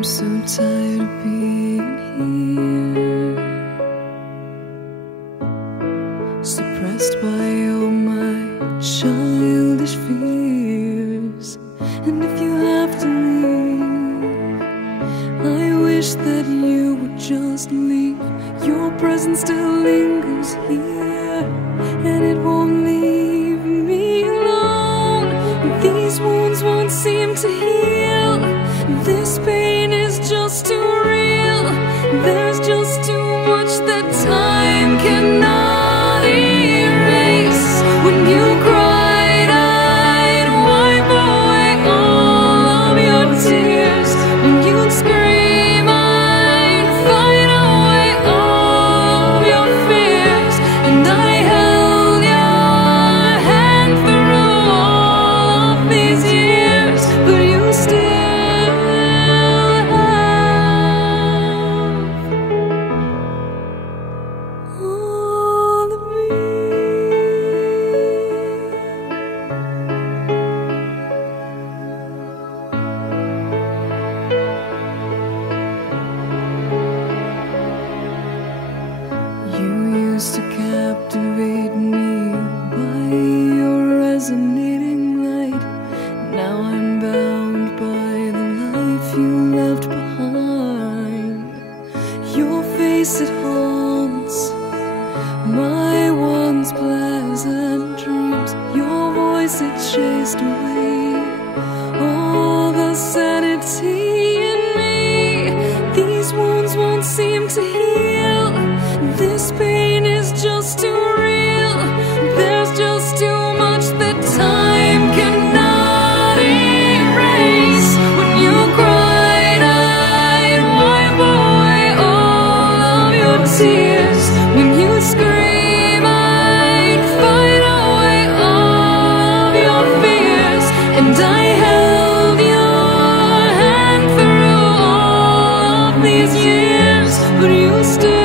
I'm so tired of being here, suppressed by all my childish fears. And if you have to leave, I wish that you would just leave. Your presence still lingers here, and it won't leave me alone. These wounds won't seem to heal. This pain is just too real. There's just too much that time cannot erase. When you cried, I'd wipe away all of your tears. When you'd scream, I'd fight away all of your fears. And I held your hand through all of these years, but you still to captivate me by your resonating light. Now I'm bound by the life you left behind. Your face, it haunts my once pleasant dreams. Your voice, it chased away all the sanity in me. These wounds won't seem to heal. This pain is just too real. There's just too much that time cannot erase. When you cried, I'd wipe away all of your tears. When you scream, I'd fight away all of your fears. And I held your hand through all of these years, but you still